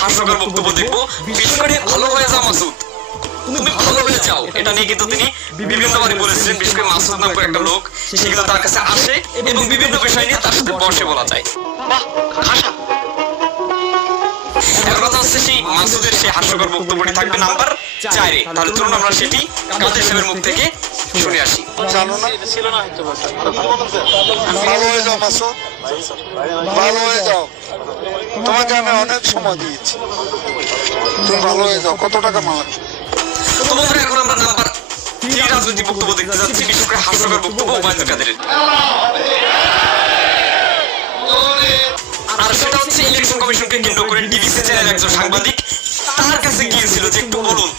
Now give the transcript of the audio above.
হাস্যকর বক্তব্য দেখবো। বিশেষ করে ভালো হয়ে যাও মাসুদ, তুমি ভালো হয়ে যাও, এটা নিয়ে কিন্তু তিনি বিভিন্নবারই বলেছিলেন। বিশেষ করে মাসুদ নামে একটা লোক, সে কিন্তু তার কাছে আসে এবং বিভিন্ন বিষয় নিয়ে তার সাথে বসে বলা যায়। বাহ, খাসা। এখন কথা হচ্ছে সেই মাসুদের সেই হাস্যকর বক্তব্যটি থাকবে নাম্বার 4 এ। তাহলে চলুন আমরা সেটি কাদের সাহেবের মুখ থেকে শুনে আসি। জানো না, ভালো হয়ে যাও মাসুদ, ভালো হয়ে যাও। তোমাকে আমি অনেক সময় দিয়েছি, তুমি ভালো হয়ে যাও। কত টাকা মাল? তো বন্ধুরা, এখন আমরা নাম্বার 3 রাজনৈতিক বক্তব্য দেখতে যাচ্ছি, বিশেষ করে হাস্যকর বক্তব্য ওবায়দুল কাদেরের। আর সেটা হচ্ছে ইলেকশন কমিশনকে কেন্দ্র করে ডিবিসি চ্যানেলের একজন সাংবাদিক তার কাছে গিয়েছিল যে একটু বলুন